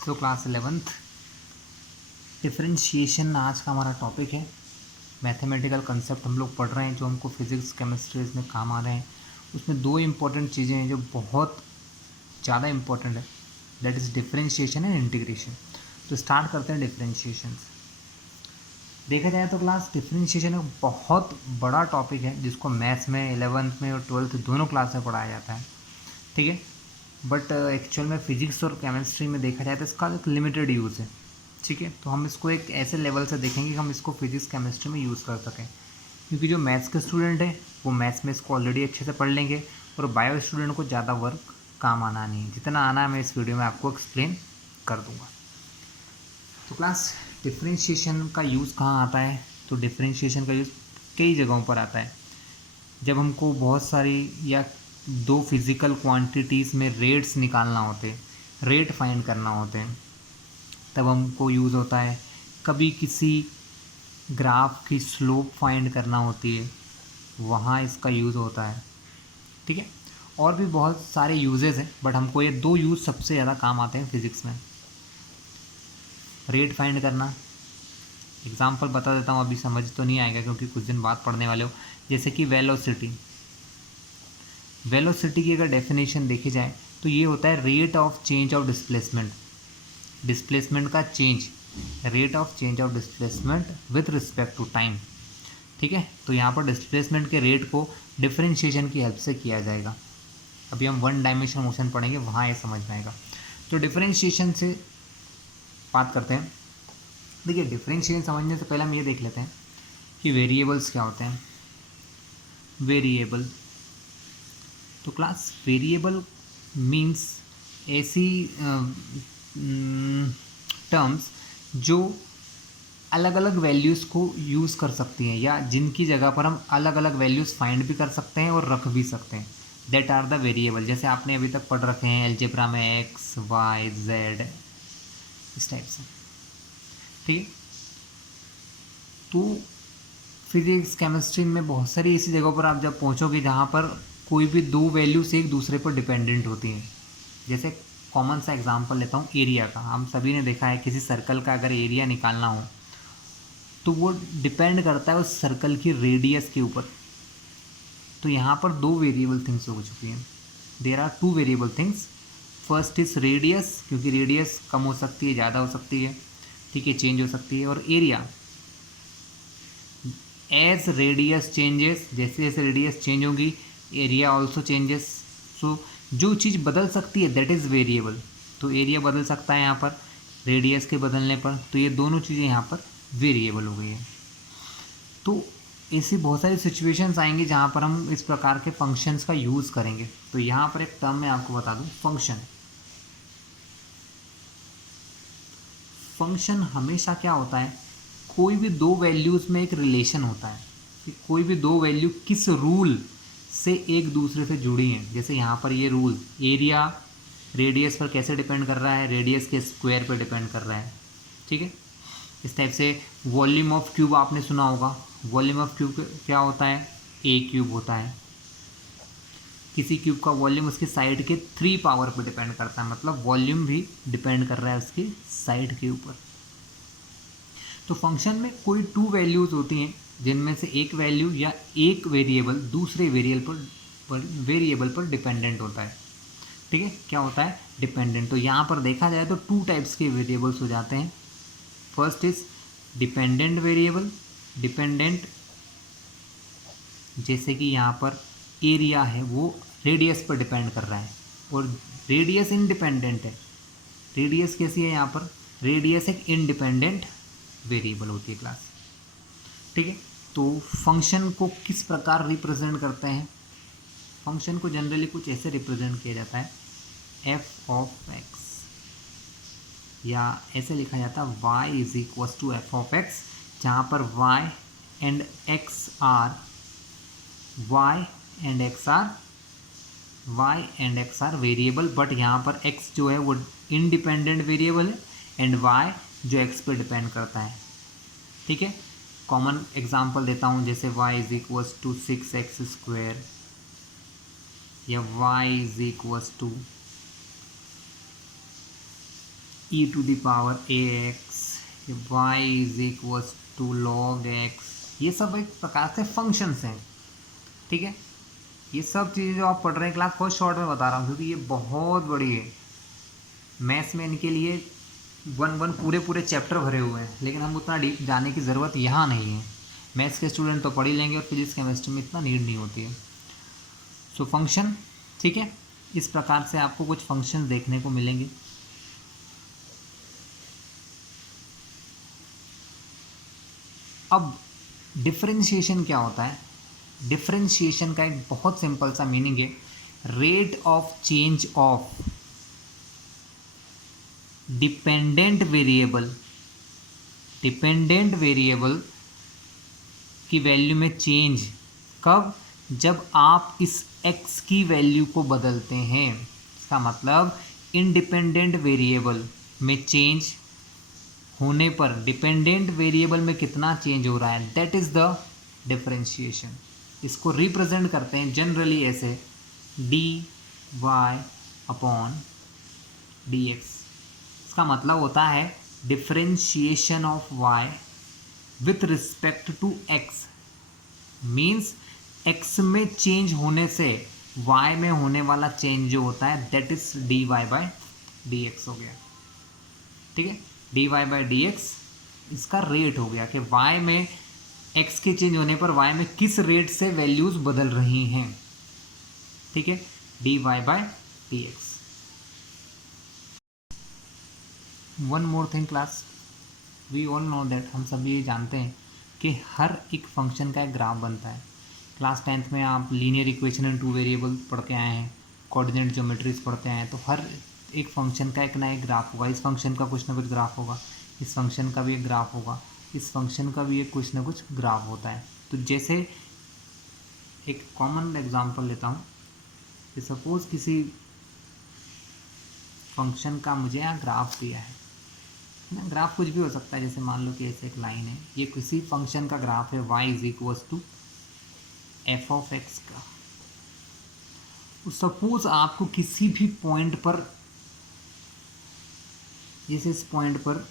तो class 11th differentiation आज का हमारा टॉपिक है। मैथमेटिकल कंसेप्ट हम लोग पढ़ रहे हैं जो हमको फिज़िक्स केमिस्ट्री में काम आ रहे हैं। उसमें दो इम्पॉर्टेंट चीज़ें हैं जो बहुत ज़्यादा इम्पॉर्टेंट है, that is differentiation and integration. तो स्टार्ट करते हैं डिफरेंशिएशन। देखा जाए तो क्लास डिफरेंशिएशन एक बहुत बड़ा टॉपिक है जिसको मैथ्स में 11th में और 12th दोनों क्लास में पढ़ाया जाता है, ठीक है। बट एक्चुअल में फिजिक्स और केमिस्ट्री में देखा जाए तो इसका एक लिमिटेड यूज़ है, ठीक है। तो हम इसको एक ऐसे लेवल से देखेंगे कि हम इसको फिजिक्स केमिस्ट्री में यूज़ कर सकें, क्योंकि जो मैथ्स के स्टूडेंट है वो मैथ्स में इसको ऑलरेडी अच्छे से पढ़ लेंगे और बायो स्टूडेंट को ज़्यादा वर्क काम आना नहीं है। जितना आना है मैं इस वीडियो में आपको एक्सप्लेन कर दूँगा। तो क्लास डिफरेंशिएशन का यूज़ कहाँ आता है? तो डिफरेंशिएशन का यूज़ कई जगहों पर आता है। जब हमको बहुत सारी या दो फिज़िकल क्वांटिटीज़ में रेट्स निकालना होते, रेट फाइंड करना होते हैं, तब हमको यूज़ होता है। कभी किसी ग्राफ की स्लोप फाइंड करना होती है, वहाँ इसका यूज़ होता है, ठीक है। और भी बहुत सारे यूजेस हैं, बट हमको ये दो यूज़ सबसे ज़्यादा काम आते हैं फिज़िक्स में। रेट फाइंड करना, एग्जांपल बता देता हूँ, अभी समझ तो नहीं आएगा क्योंकि कुछ दिन बाद पढ़ने वाले हो। जैसे कि वेलोसिटी की अगर डेफिनेशन देखी जाए तो ये होता है rate of change of displacement का change, rate of change of displacement with respect to time, ठीक है। तो यहाँ पर डिस्प्लेसमेंट के रेट को डिफरेंशिएशन की हेल्प से किया जाएगा। अभी हम वन डायमेंशन मोशन पढ़ेंगे, वहाँ ये समझ में आएगा। तो डिफरेंशिएशन से बात करते हैं। देखिए, डिफरेंशिएशन समझने से पहले हम ये देख लेते हैं कि वेरिएबल्स क्या होते हैं। वेरिएबल, तो क्लास वेरिएबल मीन्स ऐसी टर्म्स जो अलग अलग वैल्यूज़ को यूज़ कर सकती हैं या जिनकी जगह पर हम अलग अलग वैल्यूज़ फाइंड भी कर सकते हैं और रख भी सकते हैं, दैट आर द वेरिएबल। जैसे आपने अभी तक पढ़ रखे हैं अलजेब्रा में एक्स वाई जेड, इस टाइप से, ठीक है। तो फिजिक्स केमिस्ट्री में बहुत सारी ऐसी जगहों पर आप जब पहुंचोगे जहाँ पर कोई भी दो वैल्यूज़ एक दूसरे पर डिपेंडेंट होती हैं। जैसे कॉमन सा एग्जांपल लेता हूँ एरिया का। हम सभी ने देखा है किसी सर्कल का अगर एरिया निकालना हो तो वो डिपेंड करता है उस सर्कल की रेडियस के ऊपर। तो यहाँ पर दो वेरिएबल थिंग्स हो चुकी हैं, there are two variable things. First is radius, क्योंकि रेडियस कम हो सकती है, ज़्यादा हो सकती है, ठीक है, चेंज हो सकती है। और एरिया, एज रेडियस चेंजेस, जैसे जैसे रेडियस चेंज होगी एरिया ऑल्सो चेंजेस। सो जो चीज़ बदल सकती है दैट इज़ वेरिएबल। तो एरिया बदल सकता है यहाँ पर रेडियस के बदलने पर, तो ये दोनों चीज़ें यहाँ पर वेरिएबल हो गई है। तो ऐसी बहुत सारी सिचुएशंस आएंगी जहाँ पर हम इस प्रकार के फंक्शंस का यूज़ करेंगे। तो यहाँ पर एक टर्म मैं आपको बता दूँ, फंक्शन। फंक्शन हमेशा क्या होता है, कोई भी दो वैल्यूज़ में एक रिलेशन होता है कि कोई भी दो वैल्यू किस रूल से एक दूसरे से जुड़ी हैं। जैसे यहाँ पर ये रूल, एरिया रेडियस पर कैसे डिपेंड कर रहा है, रेडियस के स्क्वायर पर डिपेंड कर रहा है, ठीक है। इस टाइप से वॉल्यूम ऑफ क्यूब आपने सुना होगा। वॉल्यूम ऑफ क्यूब क्या होता है, ए क्यूब होता है। किसी क्यूब का वॉल्यूम उसकी साइड के 3 पावर पर डिपेंड करता है, मतलब वॉल्यूम भी डिपेंड कर रहा है उसकी साइड के ऊपर। तो फंक्शन में कोई टू वैल्यूज़ होती हैं जिनमें से एक वैल्यू या एक वेरिएबल दूसरे वेरिएबल पर डिपेंडेंट होता है, ठीक है। क्या होता है, डिपेंडेंट। तो यहाँ पर देखा जाए तो टू टाइप्स के वेरिएबल्स हो जाते हैं। First is dependent variable. Dependent, जैसे कि यहाँ पर एरिया है वो रेडियस पर डिपेंड कर रहा है और रेडियस इंडिपेंडेंट है। रेडियस कैसी है यहाँ पर, रेडियस एक इंडिपेंडेंट वेरिएबल होती है क्लास, ठीक है। तो फंक्शन को किस प्रकार रिप्रेजेंट करते हैं, फंक्शन को जनरली कुछ ऐसे रिप्रेजेंट किया जाता है, एफ ऑफ एक्स, या ऐसे लिखा जाता है y is equals to f of x, जहाँ पर y and x are variable, but यहाँ पर x जो है वो इंडिपेंडेंट वेरिएबल है एंड y जो x पे डिपेंड करता है, ठीक है। कॉमन एग्जांपल देता हूँ, जैसे y is equals to 6x square या y is equals to E to the power a x, y is equals to log x, ये सब एक प्रकार से फंक्शंस हैं, ठीक है। ये सब चीज़ें जो आप पढ़ रहे हैं क्लास फर्स्ट शॉर्ट में बता रहा हूँ, क्योंकि ये बहुत बड़ी है। मैथ्स में इनके लिए वन पूरे पूरे चैप्टर भरे हुए हैं, लेकिन हम उतना डीप जाने की ज़रूरत यहाँ नहीं है। मैथ्स के स्टूडेंट तो पढ़ ही लेंगे और फिजिक्स केमिस्ट्री में इतना नीड नहीं होती है। सो फंक्शन, ठीक है, इस प्रकार से आपको कुछ फंक्शन देखने को मिलेंगे। अब डिफरेंशिएशन क्या होता है? डिफरेंशिएशन का एक बहुत सिंपल सा मीनिंग है, rate of change of dependent variable की वैल्यू में चेंज। कब? जब आप इस x की वैल्यू को बदलते हैं। इसका मतलब इंडिपेंडेंट वेरिएबल में चेंज होने पर डिपेंडेंट वेरिएबल में कितना चेंज हो रहा है, दैट इज़ द डिफरेंशिएशन। इसको रिप्रेजेंट करते हैं जनरली ऐसे, dy अपॉन dx। इसका मतलब होता है differentiation of y with respect to x, means x में चेंज होने से y में होने वाला चेंज जो होता है that is dy by dx हो गया, ठीक है। dy बाई dx इसका रेट हो गया कि y में x के चेंज होने पर y में किस रेट से वैल्यूज बदल रही हैं, ठीक है, dy by dx। One more thing class, we all know that, हम सभी ये जानते हैं कि हर एक फंक्शन का एक ग्राफ बनता है। क्लास 10th में आप linear equation and two variable पढ़ के आए हैं, कोऑर्डिनेट ज्योमेट्रीज पढ़ते आए हैं, तो हर एक फंक्शन का एक ना एक ग्राफ होगा। इस फंक्शन का कुछ ना कुछ ग्राफ होगा, इस फंक्शन का भी एक ग्राफ होगा, इस फंक्शन का भी एक कुछ ना कुछ ग्राफ होता है। तो जैसे एक कॉमन एग्जांपल लेता हूँ कि सपोज़ किसी फंक्शन का मुझे यहाँ ग्राफ दिया है ना, ग्राफ कुछ भी हो सकता है, जैसे मान लो कि ऐसे एक लाइन है, ये किसी फंक्शन का ग्राफ है y is equals to f of x का। सपोज आपको किसी भी पॉइंट पर, जैसे इस पॉइंट पर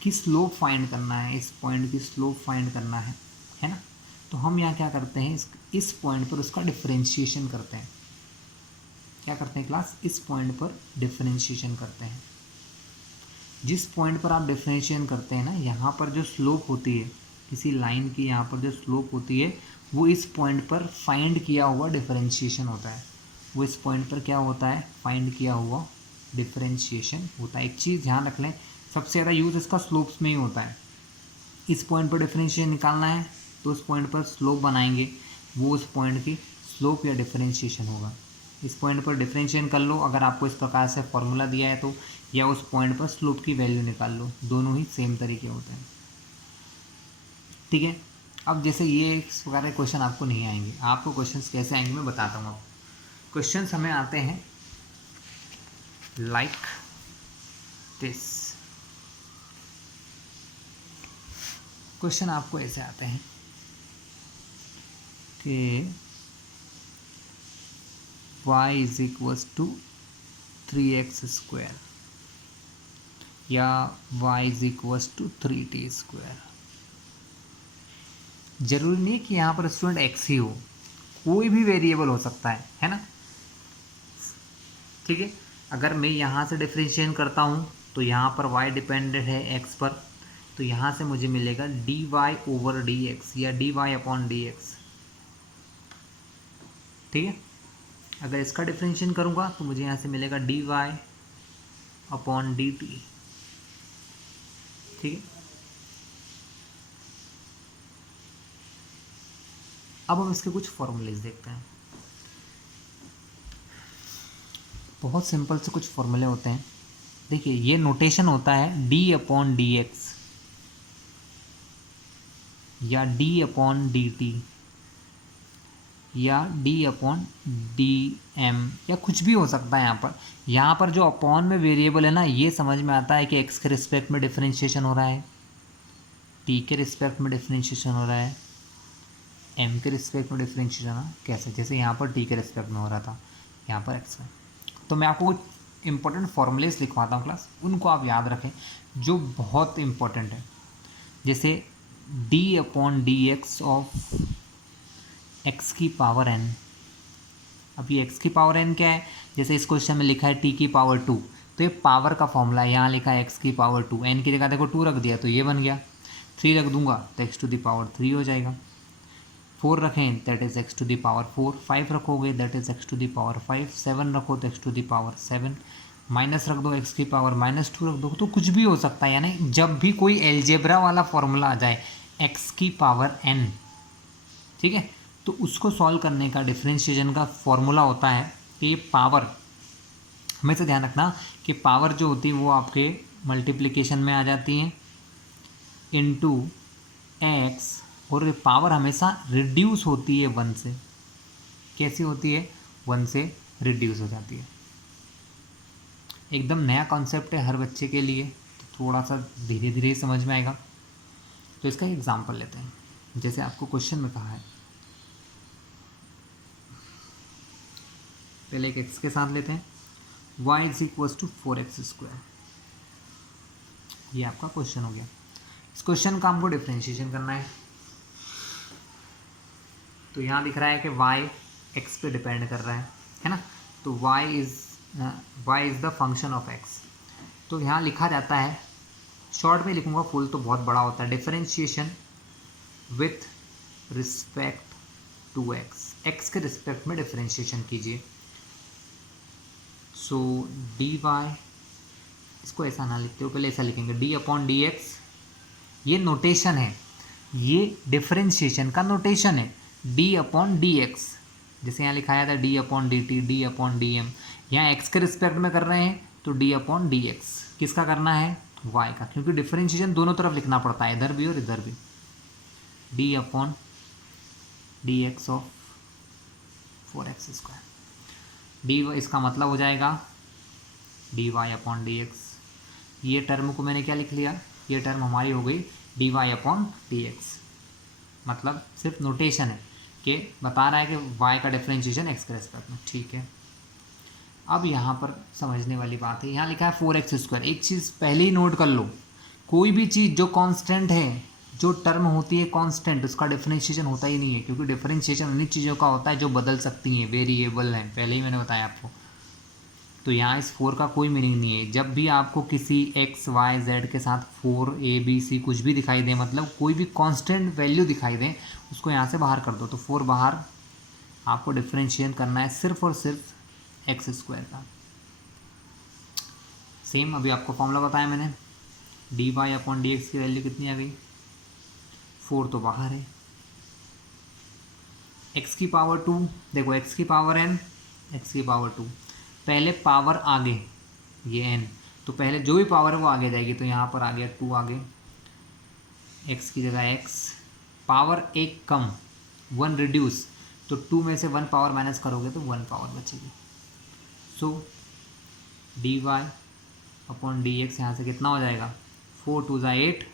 की स्लोप फाइंड करना है, इस पॉइंट की स्लोप फाइंड करना है ना, तो हम यहाँ क्या करते हैं, इस पॉइंट पर उसका डिफरेंशिएशन करते हैं। क्या करते हैं क्लास? इस पॉइंट पर डिफरेंशिएशन करते हैं। जिस पॉइंट पर आप डिफरेंशिएशन करते हैं ना, यहाँ पर जो स्लोप होती है किसी लाइन की, यहाँ पर जो स्लोप होती है वो इस पॉइंट पर फाइंड किया हुआ डिफरेंशिएशन होता है। वो इस पॉइंट पर क्या होता है? फाइंड किया हुआ डिफरेंशिएशन होता है। एक चीज़ ध्यान रख लें, सबसे ज़्यादा यूज़ इसका स्लोप्स में ही होता है। इस पॉइंट पर डिफरेंशिएशन निकालना है तो उस पॉइंट पर स्लोप बनाएंगे, वो उस पॉइंट की स्लोप या डिफरेंशिएशन होगा। इस पॉइंट पर डिफरेंशिएशन कर लो, अगर आपको इस प्रकार से फॉर्मूला दिया है तो, या उस पॉइंट पर स्लोप की वैल्यू निकाल लो, दोनों ही सेम तरीके होते हैं, ठीक है। अब जैसे ये इस प्रकार के क्वेश्चन आपको नहीं आएंगे, आपको क्वेश्चंस कैसे आएंगे मैं बताता हूँ आपको। क्वेश्चंस हमें आते हैं लाइक दिस। क्वेश्चन आपको ऐसे आते हैं कि y is equals to 3x square या y is equals to 3t square. जरूरी नहीं कि यहाँ पर स्टूडेंट x ही हो, कोई भी वेरिएबल हो सकता है ना, ठीक है। अगर मैं यहाँ से डिफरेंशिएशन करता हूँ तो यहाँ पर y डिपेंडेंट है x पर, तो यहाँ से मुझे मिलेगा dy ओवर dx या dy अपॉन dx, ठीक है। अगर इसका डिफरेंशिएशन करूँगा तो मुझे यहाँ से मिलेगा dy अपॉन dt, ठीक है। अब हम इसके कुछ फॉर्मूलेज देखते हैं। बहुत सिंपल से कुछ फॉर्मूले होते हैं। देखिए ये नोटेशन होता है d अपॉन डी एक्स या d अपॉन डी टी या d अपॉन डी एम या कुछ भी हो सकता है। यहाँ पर जो अपॉन में वेरिएबल है ना, ये समझ में आता है कि x के रिस्पेक्ट में डिफरेंशिएशन हो रहा है, t के रिस्पेक्ट में डिफरेंशिएशन हो रहा है, m के रिस्पेक्ट में डिफरेंशिएशन कैसे, जैसे यहाँ पर t के रिस्पेक्ट में हो रहा था, यहाँ पर x में। तो मैं आपको कुछ इंपॉर्टेंट फॉर्मूलेस लिखवाता हूँ क्लास, उनको आप याद रखें जो बहुत इंपॉर्टेंट है। जैसे d/dx ऑफ x की पावर n। अब ये x की पावर n क्या है, जैसे इस क्वेश्चन में लिखा है t की पावर 2, तो ये पावर का फॉर्मूला है। यहाँ लिखा है x की पावर 2, n की जगह देखो 2 रख दिया तो ये बन गया। 3 रख दूंगा तो x टू द पावर 3 हो जाएगा। 4 रखें that is x to the power 4, 5 रखोगे that is x to the power 5, 7 रखो तो x to the power 7, minus रख दो x की पावर -2 रख दो, तो कुछ भी हो सकता है। यानी जब भी कोई एलजेब्रा वाला फॉर्मूला आ जाए x की पावर n, ठीक है, तो उसको सॉल्व करने का डिफरेंशिएशन का फॉर्मूला होता है कि ये पावर, हमेशा ध्यान रखना कि पावर जो होती है वो आपके मल्टीप्लिकेशन में आ जाती है इनटू x, और ये पावर हमेशा रिड्यूस होती है 1 से। कैसी होती है? 1 से रिड्यूस हो जाती है। एकदम नया कॉन्सेप्ट है हर बच्चे के लिए, तो थोड़ा सा धीरे धीरे समझ में आएगा। तो इसका एग्जांपल लेते हैं, जैसे आपको क्वेश्चन में कहा है, पहले एक x के साथ लेते हैं, y = 4x²। ये आपका क्वेश्चन हो गया। इस क्वेश्चन का हमको डिफरेंशिएशन करना है। तो यहाँ दिख रहा है कि y x पे डिपेंड कर रहा है ना, तो y is the function of x। तो यहाँ लिखा जाता है, शॉर्ट में लिखूँगा, फुल तो बहुत बड़ा होता है, differentiation with respect to x के रिस्पेक्ट में डिफरेंशिएशन कीजिए। सो dy, इसको ऐसा ना लिखते हो, पहले ऐसा लिखेंगे d/dx। ये नोटेशन है, ये डिफरेंशिएशन का नोटेशन है, d/dx। जैसे यहाँ लिखाया था d/dt, d/dm, यहाँ x के रिस्पेक्ट में कर रहे हैं तो d/dx। किसका करना है? y का, क्योंकि डिफरेंशिएशन दोनों तरफ लिखना पड़ता है, इधर भी और इधर भी। d/dx of 4x²। dy, इसका मतलब हो जाएगा dy/dx। ये टर्म को मैंने क्या लिख लिया, ये टर्म हमारी हो गई dy/dx। मतलब सिर्फ नोटेशन है कि बता रहा है कि y का डिफरेंशिएशन x के रेस्पेक्ट में, ठीक है। अब यहाँ पर समझने वाली बात है, यहाँ लिखा है 4x²। एक चीज़ पहले ही नोट कर लो, कोई भी चीज़ जो कांस्टेंट है, जो टर्म होती है कांस्टेंट, उसका डिफरेंशिएशन होता ही नहीं है, क्योंकि डिफरेंशिएशन उन्हीं चीज़ों का होता है जो बदल सकती हैं, वेरिएबल हैं, पहले ही मैंने बताया आपको। तो यहाँ इस 4 का कोई मीनिंग नहीं है। जब भी आपको किसी x y z के साथ 4 a b c कुछ भी दिखाई दे, मतलब कोई भी कांस्टेंट वैल्यू दिखाई दे, उसको यहाँ से बाहर कर दो। तो 4 बाहर, आपको डिफरेंशिएट करना है सिर्फ और सिर्फ x² का। सेम अभी आपको फॉर्मूला बताया मैंने, dy/dx की वैल्यू कितनी आ गई? 4 तो बाहर है, x की पावर 2, देखो x की पावर n, x की पावर 2, पहले पावर आगे ये n, तो पहले जो भी पावर है वो आगे जाएगी, तो यहाँ पर आ गया 2 आगे, x की जगह x, पावर एक कम 1 रिड्यूस, तो 2 में से 1 पावर माइनस करोगे तो 1 पावर बचेगी। सो dy/dx यहाँ से कितना हो जाएगा? 4 2 = 8,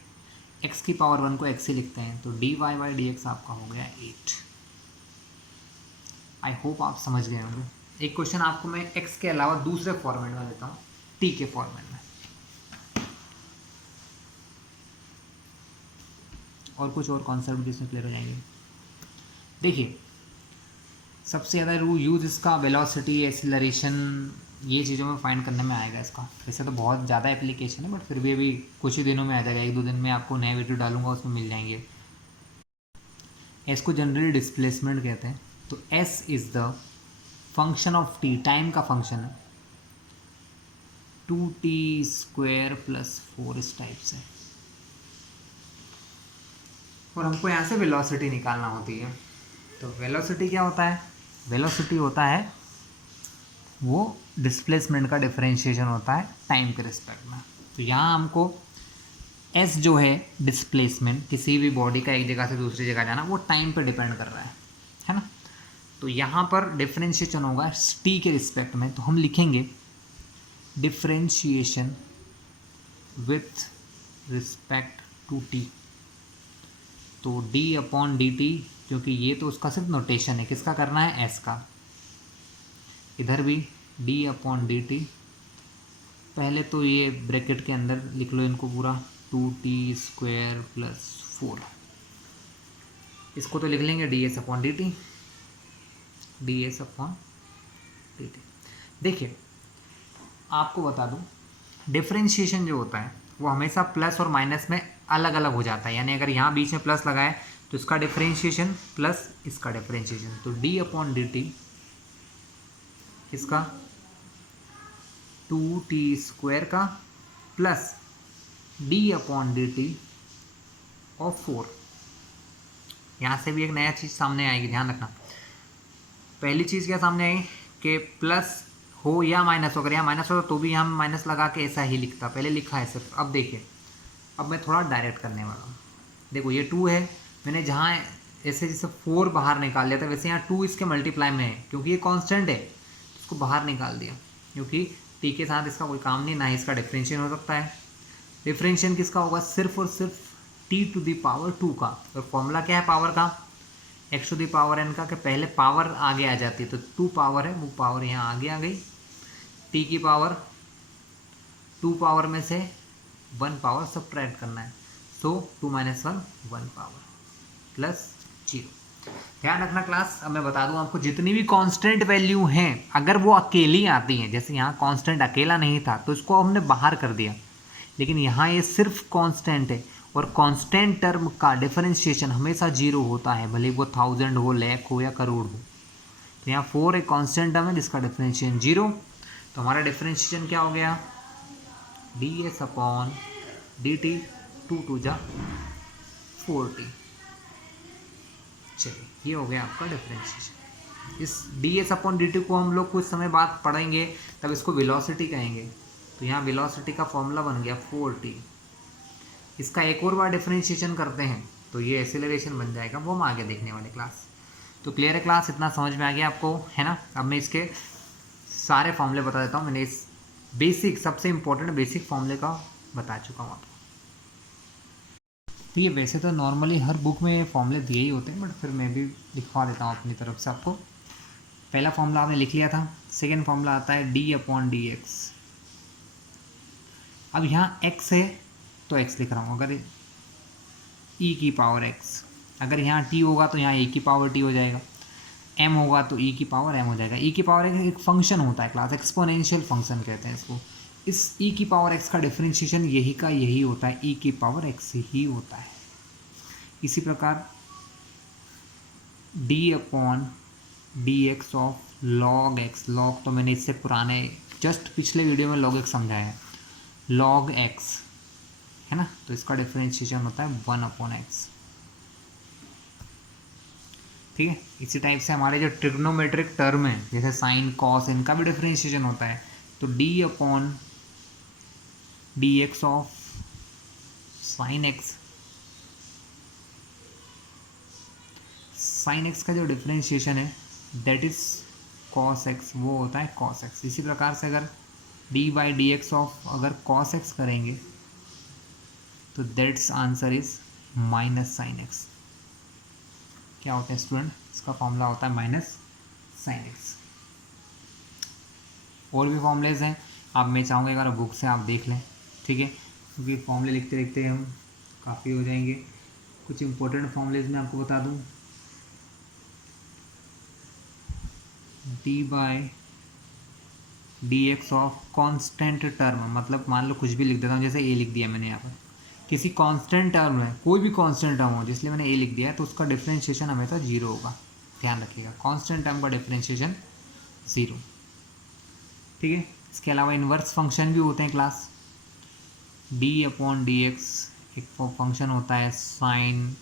x की पावर 1 को x ही लिखते हैं, तो dy/dx आपका हो गया 8। आई होप आप समझ गए होंगे। एक क्वेश्चन आपको मैं x के अलावा दूसरे फॉर्मेट में देता हूँ, t के फॉर्मेट में, और कुछ और कॉन्सेप्ट जिसमें क्लियर हो जाएंगे। देखिए, सबसे ज़्यादा यूज़ इसका वेलोसिटी, एक्सीलरेशन, ये चीज़ों में फाइंड करने में आएगा इसका। वैसे तो बहुत ज़्यादा एप्लीकेशन है, बट फिर भी अभी कुछ ही दिनों में आ जाएगा, 1-2 दिन में आपको नया वीडियो डालूंगा, उसमें मिल जाएंगे। इसको जनरली डिस्प्लेसमेंट कहते हैं। तो s is the function of t, time का फंक्शन है, 2t² + 4 इस टाइप से। और हमको यहाँ से वेलोसिटी निकालना होती है। तो वेलोसिटी क्या होता है? वेलोसिटी होता है वो डिस्प्लेसमेंट का डिफरेंशिएशन होता है टाइम के रिस्पेक्ट में। तो यहाँ हमको s जो है डिस्प्लेसमेंट, किसी भी बॉडी का एक जगह से दूसरी जगह जाना, वो टाइम पे डिपेंड कर रहा है ना। तो यहाँ पर डिफरेंशिएशन होगा t के रिस्पेक्ट में, तो हम लिखेंगे differentiation with respect to t। तो d/dt, क्योंकि ये तो उसका सिर्फ नोटेशन है, किसका करना है? s का। इधर भी d/dt पहले तो ये ब्रैकेट के अंदर लिख लो इनको पूरा 2t² + 4, इसको तो लिख लेंगे ds/dt, ds/dt। देखिए आपको बता दूं, डिफरेंशिएशन जो होता है वो हमेशा प्लस और माइनस में अलग अलग हो जाता है। यानी अगर यहाँ बीच में प्लस लगाए तो इसका डिफरेंशिएशन प्लस इसका डिफरेंशिएशन, तो d/dt इसका 2t² का प्लस d/dt ऑफ 4। यहाँ से भी एक नया चीज़ सामने आएगी, ध्यान रखना। पहली चीज़ क्या सामने आई कि प्लस हो या माइनस हो, अगर यहाँ माइनस हो तो भी हम माइनस लगा के ऐसा ही लिखता, पहले लिखा है सिर्फ। अब देखिए, अब मैं थोड़ा डायरेक्ट करने वाला हूँ। देखो ये 2 है, मैंने जहाँ ऐसे जैसे 4 बाहर निकाल लिया था, वैसे यहाँ 2 इसके मल्टीप्लाई में है, क्योंकि ये कांस्टेंट है इसको बाहर निकाल दिया, क्योंकि टी के साथ इसका कोई काम नहीं, ना ही इसका डिफरेंशिएशन हो सकता है। डिफरेंशिएशन किसका होगा? सिर्फ और सिर्फ t⁻2 का। और फॉर्मूला क्या है पावर का? x⁻n का, कि पहले पावर आगे आ जाती है, तो 2 पावर है, वो पावर यहाँ आगे आ गई। t की पावर 2 पावर में से 1 पावर सब्ट्रैक्ट करना है, सो 2 - 1 1 पावर प्लस 0। ध्यान रखना क्लास, अब मैं बता दूं आपको, जितनी भी कांस्टेंट वैल्यू हैं अगर वो अकेली आती हैं, जैसे यहाँ कांस्टेंट अकेला नहीं था तो इसको हमने बाहर कर दिया, लेकिन यहाँ ये सिर्फ कांस्टेंट है, और कांस्टेंट टर्म का डिफरेंशिएशन हमेशा 0 होता है, भले वो 1000 हो, लाख हो या करोड़ हो। तो यहाँ 4 एक कांस्टेंट टर्म है जिसका डिफरेंशिएशन 0, तो हमारा डिफरेंशिएशन क्या हो गया? ds/dt 2 × 2 = 4t। चलिए ये हो गया आपका डिफरेंशिएशन। इस ds/dt को हम लोग कुछ समय बाद पढ़ेंगे, तब इसको वेलोसिटी कहेंगे। तो यहाँ वेलोसिटी का फॉर्मूला बन गया 4t। इसका एक और बार डिफरेंशिएशन करते हैं तो ये एक्सेलरेशन बन जाएगा, वो हम आगे देखने वाले क्लास। तो क्लियर है क्लास, इतना समझ में आ गया आपको, है ना? अब मैं इसके सारे फॉर्मूले बता देता हूँ। मैंने इस बेसिक, सबसे इम्पोर्टेंट बेसिक फॉर्मूले का बता चुका हूँ आपको। तो ये वैसे तो नॉर्मली हर बुक में फॉर्मूले दिए ही होते हैं, बट फिर मैं भी लिखवा देता हूँ अपनी तरफ से आपको। पहला फॉर्मूला आपने लिख लिया था, सेकेंड फॉर्मूला आता है d/dx। अब यहाँ x है तो x लिख रहा हूँ, अगर e⁻x, अगर यहाँ t होगा तो यहाँ e⁻t हो जाएगा, m होगा तो e⁻m हो जाएगा। e⁻x एक फंक्शन होता है क्लास, एक्सपोनेंशियल फंक्शन कहते हैं इसको। इस e⁻x का डिफरेंशिएशन यही का यही होता है, e⁻x ही होता है। इसी प्रकार d/dx of log x, log तो मैंने इससे पुराने जस्ट पिछले वीडियो में log x समझाया है, log x है ना, तो इसका डिफरेंशिएशन होता है 1/x। ठीक है, इसी टाइप से हमारे जो ट्रिग्नोमेट्रिक टर्म है जैसे साइन कॉस, इनका भी डिफरेंशिएशन होता है, तो d/dx of sine x, sine x का जो डिफरेंशिएशन है दैट इज कॉस x, वो होता है कॉस x। इसी प्रकार से अगर d/dx ऑफ अगर कॉस x करेंगे तो that's answer is minus sine x। क्या होता है स्टूडेंट? इसका फॉर्मूला होता है माइनस साइन x। और भी फॉर्मूलेज हैं, आप मैं चाहूँगा अगर बुक से आप देख लें, ठीक है, क्योंकि फॉर्मूले लिखते लिखते हम काफ़ी हो जाएंगे। कुछ इंपॉर्टेंट फॉर्मूलेज मैं आपको बता दूँ, d/dx ऑफ कांस्टेंट टर्म, मतलब मान लो कुछ भी लिख देता हूँ, जैसे a लिख दिया मैंने यहाँ पर, किसी कांस्टेंट टर्म है, कोई भी कांस्टेंट टर्म हो जिसलिए मैंने a लिख दिया है, तो उसका डिफरेंशिएशन हमेशा 0 होगा। ध्यान रखिएगा, कांस्टेंट टर्म का डिफरेंशिएशन 0। ठीक है, इसके अलावा इन्वर्स फंक्शन भी होते हैं क्लास। d/dx एक फंक्शन होता है साइन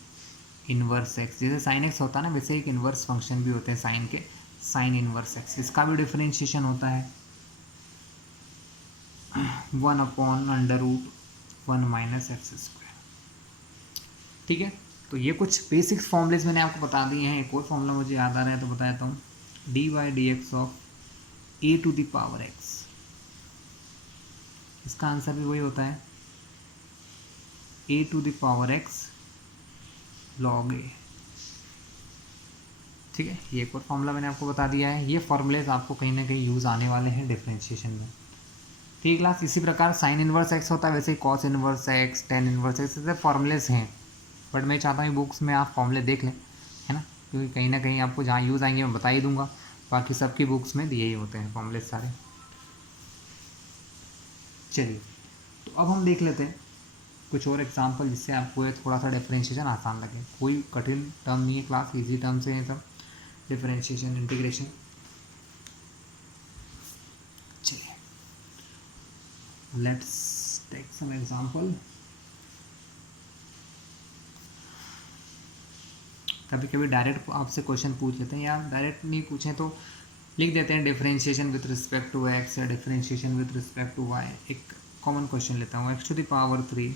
इन्वर्स x, जैसे साइन x होता है ना, वैसे एक इन्वर्स फंक्शन भी होते हैं साइन के, साइन इन्वर्स x, इसका भी डिफरेंशिएशन होता है 1/√1 - x²। ठीक है, तो ये कुछ बेसिक्स फॉर्मूलेज मैंने आपको बता दिए हैं। एक और फॉर्मूला मुझे याद आ रहा है तो बता देता हूँ, d/dx ऑफ a⁻x, इसका आंसर भी वही होता है a⁻x log a। ठीक है, ये एक और फॉर्मूला मैंने आपको बता दिया है। ये फॉर्मूलेज आपको कहीं ना कहीं यूज़ आने वाले हैं डिफरेंशिएशन में। ठीक क्लास। इसी प्रकार साइन इनवर्स एक्स होता है, वैसे ही cos inverse X, tan inverse X, ऐसे फॉर्मूलेस हैं, बट मैं चाहता हूँ बुक्स में आप फॉर्मूले देख लें, है ना, क्योंकि कहीं ना कहीं आपको जहाँ यूज़ आएंगे मैं बता ही दूंगा, बाकी सबकी बुक्स में यही होते हैं फॉर्मूले सारे। चलिए, तो अब हम देख लेते हैं कुछ और एग्जाम्पल जिससे आपको ये थोड़ा सा डिफरेंशिएशन आसान लगे। कोई कठिन टर्म नहीं है क्लास, इजी टर्म से है सब, डिफरेंशिएशन, इंटीग्रेशन। चलिए, लेट्स टेक सम एग्जाम्पल। कभी कभी डायरेक्ट आपसे क्वेश्चन पूछ लेते हैं, या डायरेक्ट नहीं पूछें तो लिख देते हैं differentiation with respect to X या differentiation with respect to Y. एक कॉमन क्वेश्चन लेता हूँ, X to the power 3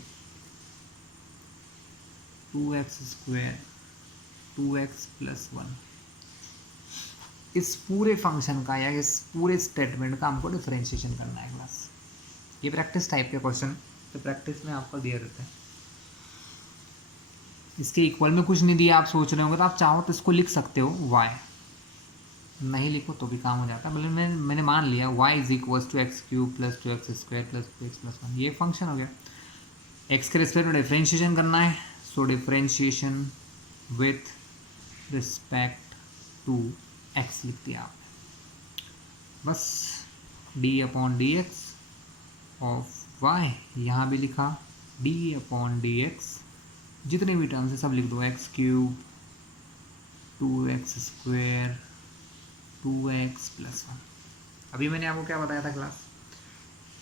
2x square 2x plus 1, इस पूरे फंक्शन का या इस पूरे स्टेटमेंट का हमको डिफरेंशिएशन करना है क्लास। ये प्रैक्टिस टाइप के क्वेश्चन, तो प्रैक्टिस में आपको दिया रहता है। इसके इक्वल में कुछ नहीं दिया, आप सोच रहे होंगे, तो आप चाहो तो इसको लिख सकते हो y, नहीं लिखो तो भी काम हो जाता है। मतलब मैंने मान लिया y is equal to x cube plus 2x square plus 2x plus 1, ये फंक्शन हो गया। x के रिस्पेक्ट में डिफरेंशिएशन करना है, so differentiation with respect to x लिख दिया आपने, बस d upon D X of y, यहाँ भी लिखा d अपॉन डी एक्स, जितने भी टर्म्स है सब लिख दो, x cube 2x square 2x plus 1। अभी मैंने आपको क्या बताया था क्लास,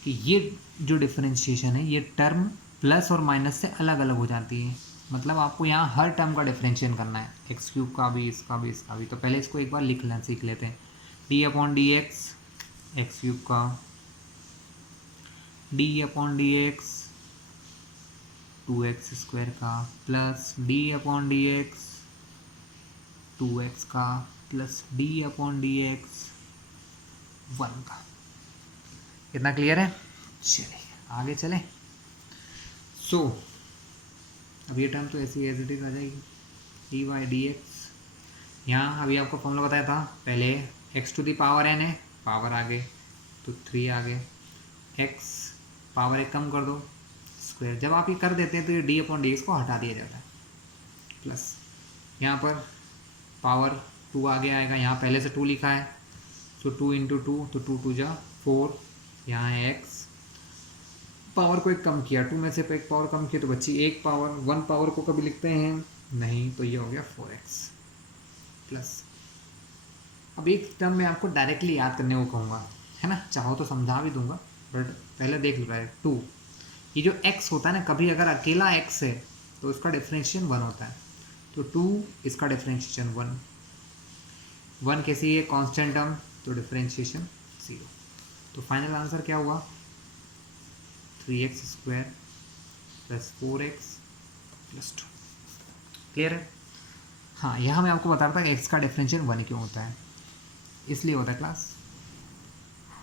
कि ये जो डिफरेंशिएशन है ये टर्म प्लस और माइनस से अलग अलग हो जाती है। मतलब आपको यहाँ हर टर्म का डिफरेंशिएशन करना है, एक्स क्यूब का भी, इसका भी, इसका भी। तो पहले इसको एक बार लिख लें, सीख लेते हैं। D upon D X, X cube का, D upon D X 2x square का, plus D upon D X 2x का, plus D upon D X 1 का। कितना क्लियर है? चलिए आगे चलें। सो अब ये टर्म तो ऐसी एज इट इज आ जाएगी, डी वाई डी एक्स। यहाँ अभी आपको फॉर्मूला बताया था, पहले x to the power n है, पावर आगे तो 3 आगे, एक्स पावर एक कम कर दो स्क्वायर। जब आप ये कर देते हैं तो ये डी अपॉन डी एक्स को हटा दिया जाता है, प्लस यहाँ पर पावर 2 आगे आएगा, यहाँ पहले से 2 लिखा है, तो 2 इंटू 2 तो 2 2 जा 4, यहाँ है एक्स, पावर को एक कम किया, 2 में से एक पावर कम किया तो बच्ची एक पावर, 1 पावर को कभी लिखते हैं नहीं, तो ये हो गया 4x प्लस। अब एक टर्म में आपको डायरेक्टली याद करने को कहूँगा, है ना, चाहो तो समझा भी दूंगा, बट पहले देख लो डायरेक्ट। 2, ये जो x होता है ना, कभी अगर अकेला x है तो उसका डिफरेंशिएशन 1 होता है, तो 2 इसका डिफरेंशिएशन 1, 1 कैसी है कांस्टेंट टर्म, तो डिफरेंशिएशन 0। तो फाइनल आंसर क्या हुआ, 3x square plus 4x plus 2। Clear है? हाँ, यहाँ मैं आपको बता रहा था कि x का डिफरेंशिएशन 1 क्यों होता है, इसलिए होता है क्लास,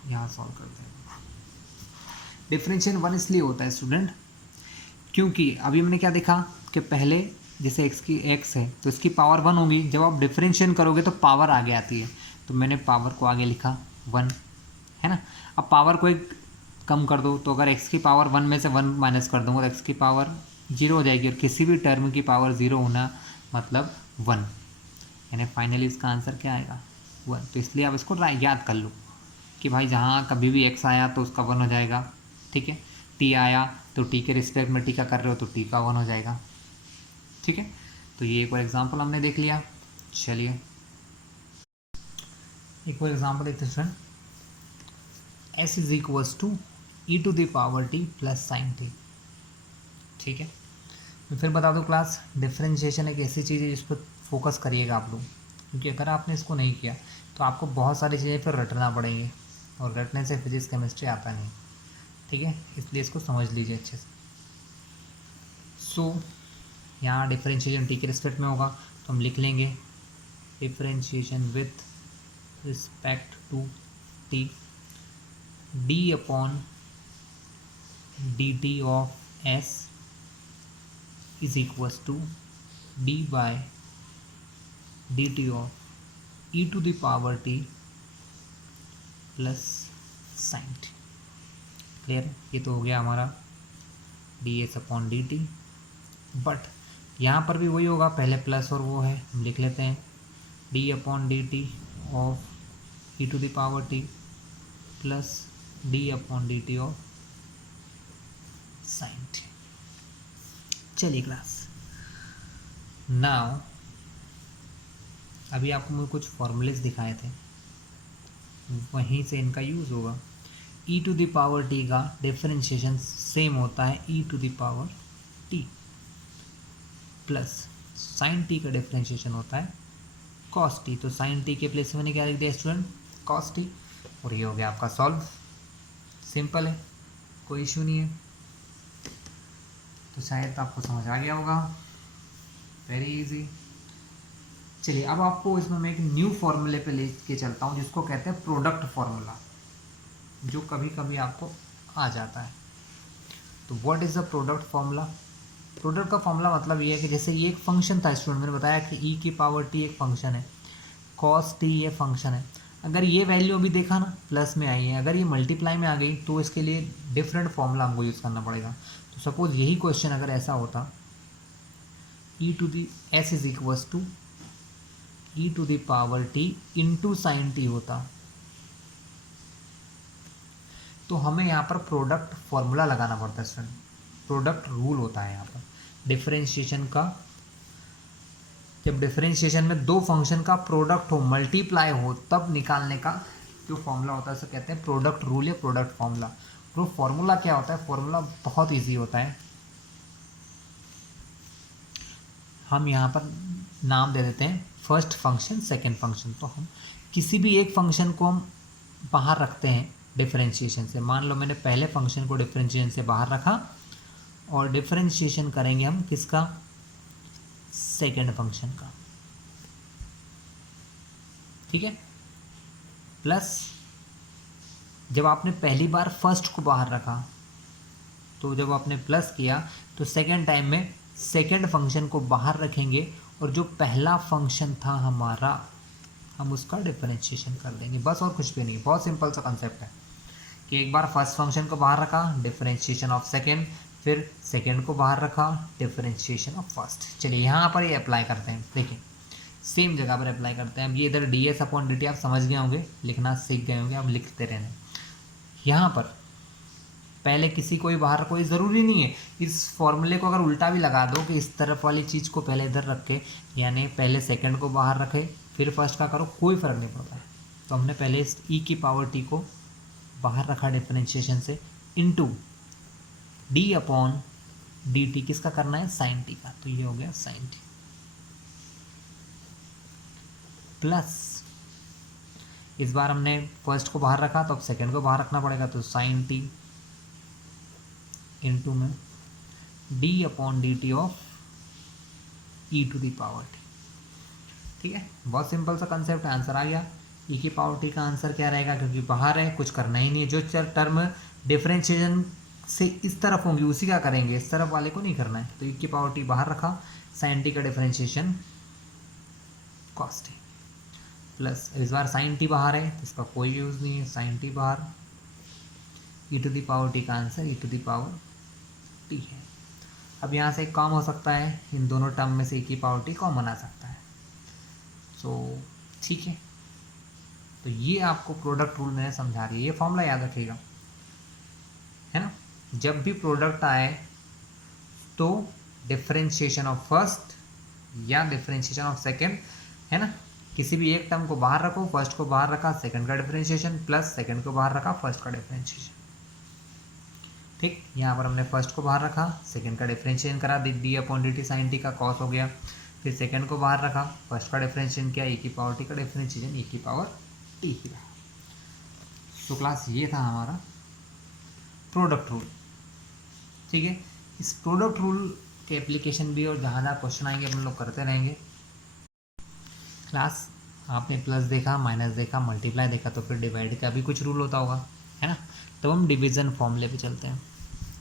यहाँ सॉल्व करते हैं। डिफरेंशिएशन 1 इसलिए होता है स्टूडेंट, क्योंकि अभी हमने क्या देखा कि पहले जैसे x की x है तो इसकी पावर 1 होगी, जब आप डिफरेंशिएशन करोगे तो पावर आगे आती है, तो मैंने पावर को आगे लिखा 1, है ना। अब पावर को एक कम कर दो, तो अगर x की पावर 1 में से 1 माइनस कर दूंगा तो x की पावर 0 हो जाएगी, और किसी भी टर्म की पावर 0 होना मतलब 1, यानी फाइनली इसका आंसर क्या आएगा 1। तो इसलिए आप इसको याद कर लो कि भाई जहाँ कभी भी x आया तो उसका 1 हो जाएगा, ठीक है। t आया तो t के रिस्पेक्ट में t का कर रहे हो तो t का 1 हो जाएगा, ठीक है। तो ये एक और एग्जाम्पल हमने देख लिया। चलिए एक और एग्जाम्पल देखते हैं student, s is equals to E to the power t plus sine t, ठीक है। तो फिर बता दो क्लास, डिफरेंशिएशन एक ऐसी चीज़ है जिस पर फोकस करिएगा आप लोग, क्योंकि अगर आपने इसको नहीं किया तो आपको बहुत सारी चीज़ें फिर रटना पड़ेंगी, और रटने से फिजिक्स केमिस्ट्री आता नहीं, ठीक है। इसलिए इसको समझ लीजिए अच्छे से। सो यहाँ डिफरेंशिएशन टी के रिस्पेक्ट में होगा, तो हम लिख लेंगे differentiation with respect to t, d upon d t of s is equals to d by d t of e to the power T plus sine t. Clear? ये तो हो गया हमारा d s upon d t, but यहाँ पर भी वही होगा, पहले प्लस और वो है, हम लिख लेते हैं D upon d t of e to the power T plus D upon d t of sine t. चलिए क्लास, नाउ अभी आपको मैं कुछ फॉर्मूलेस दिखाए थे, वहीं से इनका यूज़ होगा। E to the power T का डिफरेंशिएशन सेम होता है E to the power T, plus sine T का डिफरेंशिएशन होता है कॉस टी। तो साइन टी के प्लेस में मैंने क्या लिख दिया स्टूडेंट? Cos T. और ये हो गया आपका सॉल्व, सिंपल है, कोई इशू नहीं है। तो शायद आपको समझ आ गया होगा, वेरी इजी। चलिए अब आपको इसमें मैं एक न्यू फॉर्मूले पे लेके चलता हूँ जिसको कहते हैं प्रोडक्ट फॉर्मूला, जो कभी कभी आपको आ जाता है। तो what is the product formula? Product का फॉर्मूला मतलब ये है कि जैसे ये एक फंक्शन था स्टूडेंट, मैंने बताया कि ई की पावर टी एक फंक्शन है, कॉस टी ये फंक्शन है। अगर ये वैल्यू अभी देखा ना प्लस में आई है, अगर ये मल्टीप्लाई में आ गई तो इसके लिए डिफरेंट फॉर्मूला हमको यूज़ करना पड़ेगा। तो सपोज यही क्वेश्चन अगर ऐसा होता, E to the S is equals to E to the power T into sine T होता, तो हमें यहाँ पर प्रोडक्ट फॉर्मूला लगाना पड़ता है स्टूडेंट। प्रोडक्ट रूल होता है यहाँ पर डिफरेंशिएशन का। जब डिफरेंशिएशन में दो फंक्शन का प्रोडक्ट हो, मल्टीप्लाई हो, तब निकालने का जो फॉर्मूला होता है उसे कहते हैं प्रोडक्ट रूल या प्रोडक्ट फॉर्मूला। तो फॉर्मूला क्या होता है? फॉर्मूला बहुत ईजी होता है। हम यहाँ पर नाम दे देते हैं फर्स्ट फंक्शन, सेकेंड फंक्शन। तो हम किसी भी एक फंक्शन को हम बाहर रखते हैं डिफरेंशिएशन से। मान लो मैंने पहले फंक्शन को डिफरेंशिएशन से बाहर रखा और डिफरेंशिएशन करेंगे हम किसका? सेकेंड फंक्शन का, ठीक है। प्लस जब आपने पहली बार फर्स्ट को बाहर रखा, तो जब आपने प्लस किया तो सेकेंड टाइम में सेकेंड फंक्शन को बाहर रखेंगे और जो पहला फंक्शन था हमारा, हम उसका डिफरेंशिएशन कर देंगे, बस और कुछ भी नहीं। बहुत सिंपल सा कंसेप्ट है कि एक बार फर्स्ट फंक्शन को बाहर रखा, डिफरेंशिएशन ऑफ सेकेंड, फिर सेकेंड को बाहर रखा, डिफरेंशिएशन ऑफ फर्स्ट। चलिए यहाँ पर ये अप्लाई करते हैं, देखिए सेम जगह पर अप्लाई करते हैं। अब ये इधर D s upon d T आप समझ गए होंगे, लिखना सीख गए होंगे, आप लिखते रहना। यहाँ पर पहले किसी को भी बाहर, कोई ज़रूरी नहीं है इस फॉर्मूले को अगर उल्टा भी लगा दो कि इस तरफ वाली चीज़ को पहले इधर रखे, यानी पहले सेकंड को बाहर रखे फिर फर्स्ट का करो, कोई फ़र्क नहीं पड़ता। तो हमने पहले इस ई की पावर टी को बाहर रखा डिफरेंशिएशन से, into D upon d T किसका करना है? साइन टी का। तो ये हो गया साइन टी, प्लस इस बार हमने फर्स्ट को बाहर रखा तो अब सेकंड को बाहर रखना पड़ेगा, तो साइन टी इंटू में d upon d t of e to the power t, ठीक है। बहुत सिंपल सा कंसेप्ट है, आंसर आ गया। ई की पावर टी का आंसर क्या रहेगा? क्योंकि बाहर है, कुछ करना ही नहीं है। जो टर्म डिफरेंशिएशन से इस तरफ होंगी उसी का करेंगे, इस तरफ वाले को नहीं करना है। तो ई की पावर टी बाहर रखा, साइन टी का डिफरेंशिएशन कॉस टी, प्लस इस बार साइन टी बाहर है तो इसका कोई यूज़ नहीं है, साइन टी बाहर, e to the power T का answer e to the power t है। अब यहाँ से एक काम हो सकता है, इन दोनों टर्म में से ई की पावर टी कॉमन आ सकता है। सो ठीक है, तो ये आपको प्रोडक्ट रूल मैंने समझा दिया। ये फॉर्मूला याद रखिएगा, है ना। जब भी प्रोडक्ट आए तो डिफरेंशिएशन ऑफ फर्स्ट या डिफरेंशिएशन ऑफ सेकंड, है ना, किसी भी एक टर्म को बाहर रखो, फर्स्ट को बाहर रखा, सेकंड का डिफरेंशिएशन, प्लस सेकंड को बाहर रखा, फर्स्ट का डिफरेंशिएशन। ठीक, यहाँ पर हमने फर्स्ट को बाहर रखा, सेकंड का डिफरेंशिएशन करा, d upon d t sine T का कॉस हो गया, फिर सेकंड को बाहर रखा, फर्स्ट का डिफरेंशिएशन किया, ई की पावर टी का डिफरेंशिएशन ई की पावर टी किया। तो क्लास ये था हमारा प्रोडक्ट रूल, ठीक है। इस प्रोडक्ट रूल के एप्लीकेशन भी और जहाँ जहाँ क्वेश्चन आएंगे अपन लोग करते रहेंगे। क्लास आपने प्लस देखा, माइनस देखा, मल्टीप्लाई देखा, तो फिर डिवाइड का भी कुछ रूल होता होगा, है ना। तो हम डिवीज़न फॉर्मूले पे चलते हैं।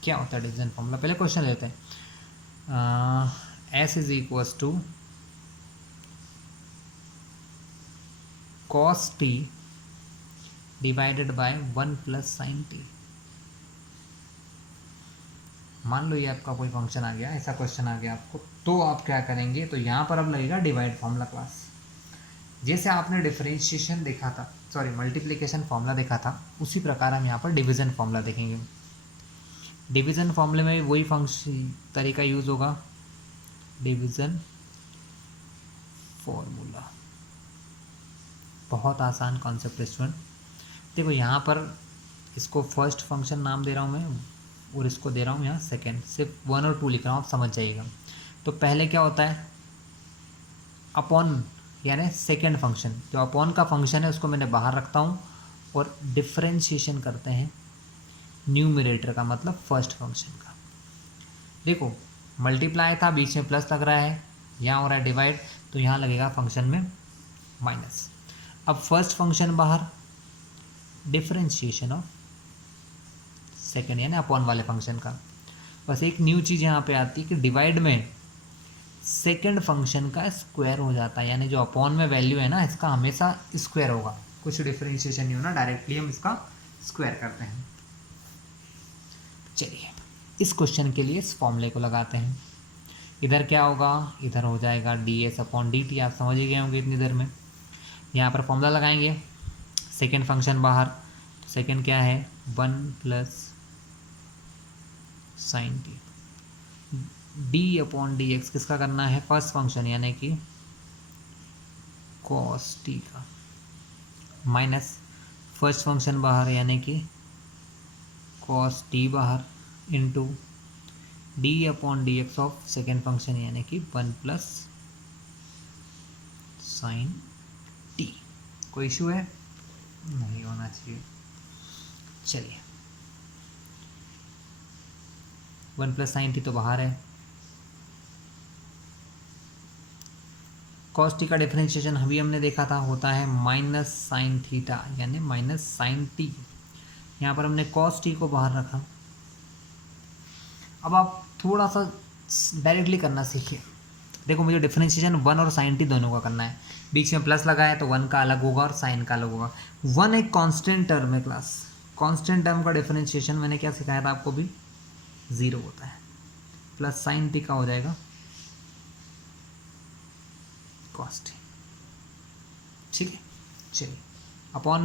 क्या होता है डिवीज़न फॉर्मूला? पहले क्वेश्चन लेते हैं। S is equals to cos t divided by 1 plus sine t. मान लो ये आपका कोई फंक्शन आ गया, ऐसा क्वेश्चन आ गया आपको, तो आप क्या करेंगे, तो यहाँ पर अब लगेगा डिवाइड फार्मूला क्लास। जैसे आपने डिफरेंशिएशन देखा था, सॉरी मल्टीप्लिकेशन फार्मूला देखा था, उसी प्रकार हम यहाँ पर डिवीज़न फार्मूला देखेंगे। डिवीज़न फार्मूले में वही फंक्शन तरीका यूज़ होगा, डिवीज़न फॉर्मूला। बहुत आसान कॉन्सेप्ट स्टूडेंट। देखो यहाँ पर इसको फर्स्ट फंक्शन नाम दे रहा हूँ मैं, और इसको दे रहा हूँ यहाँ सेकेंड, सिर्फ 1 और 2 लिख रहा हूँ, आप समझ जाइएगा। तो पहले क्या होता है, अपॉन यानी सेकेंड फंक्शन, जो अपॉन का फंक्शन है उसको मैंने बाहर रखता हूँ, और डिफरेंशिएशन करते हैं न्यूमरेटर का, मतलब फर्स्ट फंक्शन का। देखो मल्टीप्लाई था, बीच में प्लस लग रहा है, यहाँ हो रहा है डिवाइड, तो यहाँ लगेगा फंक्शन में माइनस। अब फर्स्ट फंक्शन बाहर, डिफरेंशिएशन ऑफ सेकेंड यानी अपॉन वाले फंक्शन का। बस एक न्यू चीज़ यहाँ पे आती है कि डिवाइड में सेकेंड फंक्शन का स्क्वायर हो जाता है, यानी जो अपॉन में वैल्यू है ना, इसका हमेशा स्क्वायर होगा, कुछ डिफरेंशिएशन नहीं होना, डायरेक्टली हम इसका स्क्वायर करते हैं। चलिए इस क्वेश्चन के लिए इस फॉर्मूले को लगाते हैं। इधर क्या होगा, इधर हो जाएगा ds/dt, आप समझ ही गए होंगे इतनी देर में। यहाँ पर फॉर्मूला लगाएंगे, सेकेंड फंक्शन बाहर, तो सेकेंड क्या है 1 + sin t, d/dx किसका करना है, फर्स्ट फंक्शन यानी कि cos t का, माइनस फर्स्ट फंक्शन बाहर यानी कि cos t बाहर, into d/dx of second function यानी कि 1 + sin t। कोई इशू है, नहीं होना चाहिए। चलिए 1 + sin t तो बाहर है, cos t का डिफरेंशिएशन अभी हमने देखा था, होता है -sin थीटा यानी -sin t। यहाँ पर हमने cos t को बाहर रखा। अब आप थोड़ा सा डायरेक्टली करना सीखिए। देखो मुझे डिफरेंशिएशन 1 और sin t दोनों का करना है, बीच में प्लस लगा है तो 1 का अलग होगा और sin का अलग होगा। 1 एक कांस्टेंट टर्म है क्लास, कांस्टेंट टर्म का डिफरेंशिएशन मैंने क्या सिखाया था आपको भी, 0 होता है, प्लस sin t का हो जाएगा cos t। ठीक है, चलिए अपॉन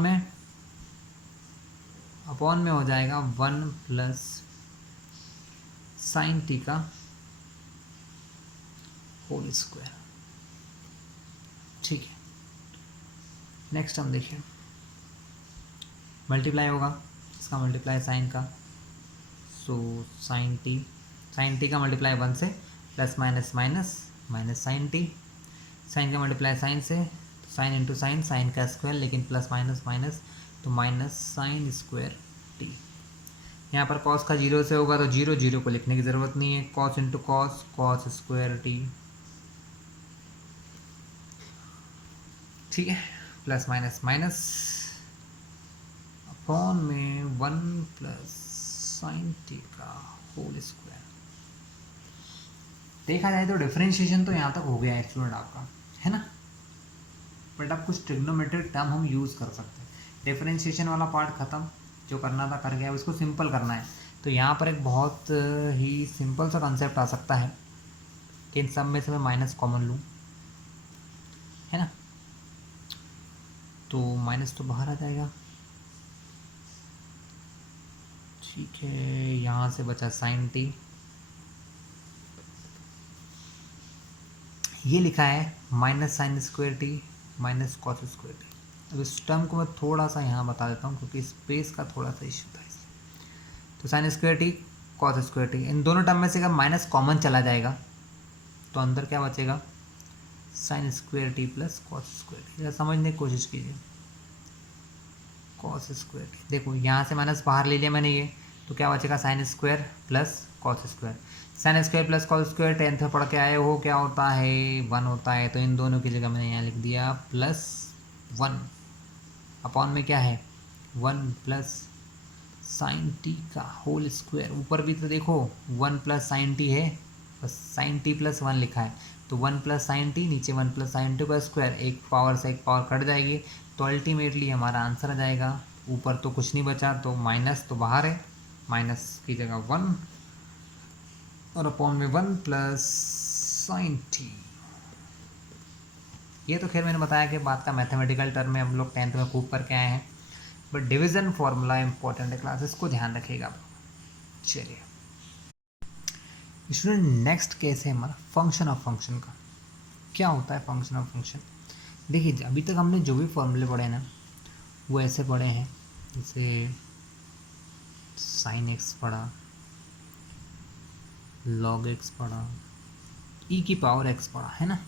में हो जाएगा 1 + sin t का होल स्क्वायर। ठीक है, नेक्स्ट हम देखिए, मल्टीप्लाई होगा, इसका मल्टीप्लाई साइन का, सो sin t का मल्टीप्लाई 1 से, plus minus minus minus sin t, sine का मल्टीप्लाई साइन से, तो साइन इंटू साइन, साइन का स्क्वायर, लेकिन प्लस माइनस माइनस तो माइनस साइन स्क्वायर t। यहाँ पर कॉस का 0 से होगा तो 0 0 को लिखने की ज़रूरत नहीं है, cos into cos, cos square t। ठीक है, प्लस माइनस माइनस अपॉन में 1 + sin t का होल स्क्वायर। देखा जाए तो डिफरेंशिएशन तो यहाँ तक हो गया है स्टूडेंट आपका, है ना, बट अब कुछ ट्रिग्नोमेट्रिक टर्म हम यूज़ कर सकते हैं। डिफरेंशिएशन वाला पार्ट ख़त्म, जो करना था कर गया, उसको सिंपल करना है। तो यहाँ पर एक बहुत ही सिंपल सा कंसेप्ट आ सकता है कि इन सब में से मैं माइनस कॉमन लूँ, है ना, तो माइनस तो बाहर आ जाएगा। ठीक है, यहाँ से बचा sin t, ये लिखा है -sin square t minus cos square t। अब इस टर्म को मैं थोड़ा सा यहाँ बता देता हूँ क्योंकि स्पेस का थोड़ा सा इश्यू था इसलिए। तो sin square t cos square t, इन दोनों टर्म में से अगर माइनस कॉमन चला जाएगा तो अंदर क्या बचेगा, sin square t plus cos square t। समझने की कोशिश कीजिए, cos स्क्वायर t, देखो यहाँ से माइनस बाहर ले लिया मैंने ये, तो क्या बचेगा sin square plus cos square. Sine square plus cos square 10th में पढ़ के आए हो, क्या होता है 1 होता है, तो इन दोनों की जगह मैंने यहाँ लिख दिया +1, अपॉन में क्या है 1 + sin t का होल स्क्वायर। ऊपर भी तो देखो 1 + sin t है, बस sin t + 1 लिखा है, तो 1 + sin t, नीचे 1 + sin t का स्क्वायर, एक पावर से एक पावर कट जाएगी, तो अल्टीमेटली हमारा आंसर आ जाएगा। ऊपर तो कुछ नहीं बचा, तो माइनस तो बाहर है, माइनस की जगह 1 और अपॉन में 1 प्लस साइन टी। ये तो खैर मैंने बताया कि बात का मैथमेटिकल टर्म में हम लोग 10th में खूब करके आए हैं, बट डिवीज़न फॉर्मूला इंपॉर्टेंट है क्लास, इसको ध्यान रखिएगा। चलिए स्टूडेंट, नेक्स्ट केस है हमारा फंक्शन ऑफ फंक्शन का। क्या होता है फंक्शन ऑफ फंक्शन? देखिए अभी तक हमने जो भी फॉर्मूले पढ़े ना वो ऐसे पढ़े हैं, जैसे साइन एक्स पढ़ा, लॉग एक्स पढ़ा, ई की पावर एक्स पढ़ा, है ना।